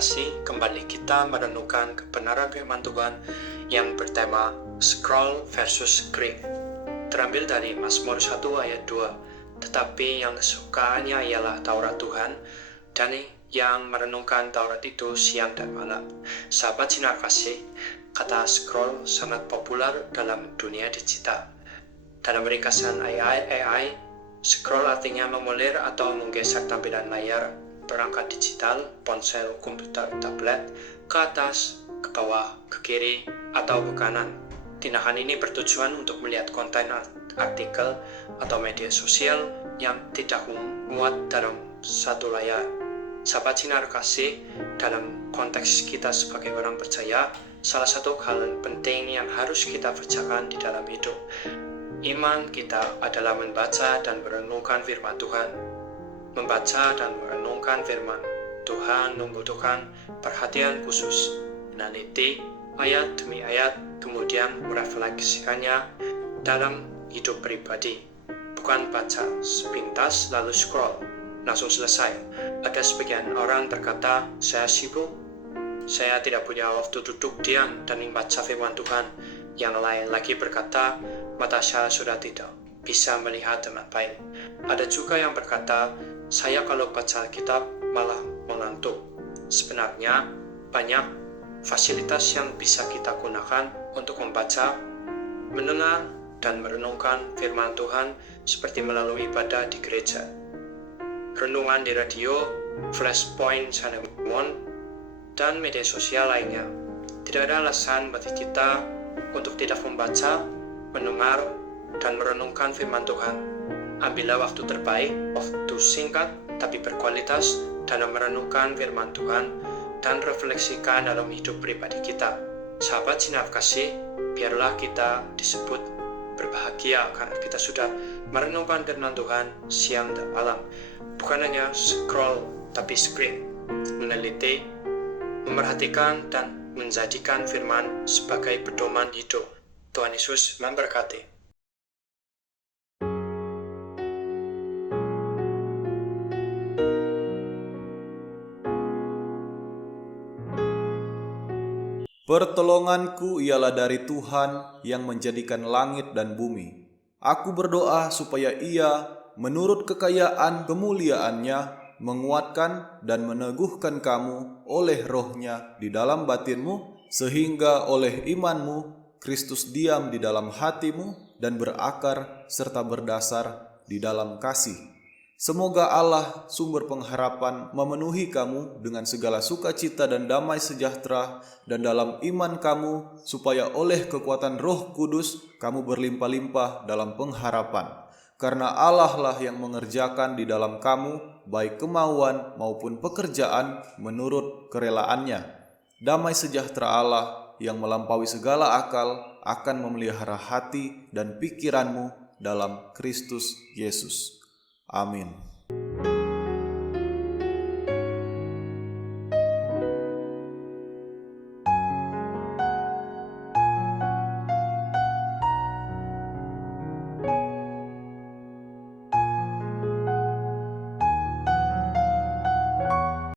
kasih, kembali kita merenungkan kebenaran firman Tuhan yang bertema Scroll versus Grave. Terambil dari Mazmur 1 ayat 2. Tetapi yang kesukaannya ialah Taurat Tuhan, dan yang merenungkan Taurat itu siang dan malam. Sahabat sinar kasih, kata scroll sangat populer dalam dunia digital. Dalam ringkasan AI, scroll artinya memulir atau menggeser tampilan layar perangkat digital, ponsel, komputer, tablet, ke atas, ke bawah, ke kiri, atau ke kanan. Tindakan ini bertujuan untuk melihat konten artikel atau media sosial yang tidak muat dalam satu layar. Sahabat sinar kasih, dalam konteks kita sebagai orang percaya, salah satu hal penting yang harus kita kerjakan di dalam hidup iman kita adalah membaca dan merenungkan firman Tuhan. Membaca dan merenungkan firman Tuhan membutuhkan perhatian khusus, meneliti ayat demi ayat, kemudian merefleksikannya dalam hidup pribadi. Bukan baca sepintas lalu scroll, langsung selesai. Ada sebagian orang berkata, saya sibuk, saya tidak punya waktu duduk diam dan membaca firman Tuhan. Yang lain lagi berkata, mata saya sudah tidak bisa melihat dengan baik. Ada juga yang berkata, saya kalau baca Alkitab malah mengantuk. Sebenarnya banyak fasilitas yang bisa kita gunakan untuk membaca, mendengar, dan merenungkan firman Tuhan seperti melalui ibadah di gereja, renungan di radio, flashpoint sermon, dan media sosial lainnya. Tidak ada alasan bagi kita untuk tidak membaca, mendengar, dan merenungkan firman Tuhan. Ambillah waktu terbaik, waktu singkat tapi berkualitas dalam merenungkan firman Tuhan dan refleksikan dalam hidup pribadi kita. Sahabat sinar kasih, biarlah kita disebut berbahagia karena kita sudah merenungkan firman Tuhan siang dan malam. Bukan hanya scroll tapi screen, meneliti, memerhatikan, dan menjadikan firman sebagai pedoman hidup. Tuhan Yesus memberkati. Pertolonganku ialah dari Tuhan yang menjadikan langit dan bumi. Aku berdoa supaya Ia menurut kekayaan kemuliaannya menguatkan dan meneguhkan kamu oleh rohnya di dalam batinmu, sehingga oleh imanmu Kristus diam di dalam hatimu dan berakar serta berdasar di dalam kasih. Semoga Allah sumber pengharapan memenuhi kamu dengan segala sukacita dan damai sejahtera dan dalam iman kamu, supaya oleh kekuatan Roh Kudus kamu berlimpah-limpah dalam pengharapan. Karena Allah lah yang mengerjakan di dalam kamu baik kemauan maupun pekerjaan menurut kerelaannya. Damai sejahtera Allah yang melampaui segala akal akan memelihara hati dan pikiranmu dalam Kristus Yesus. Amin.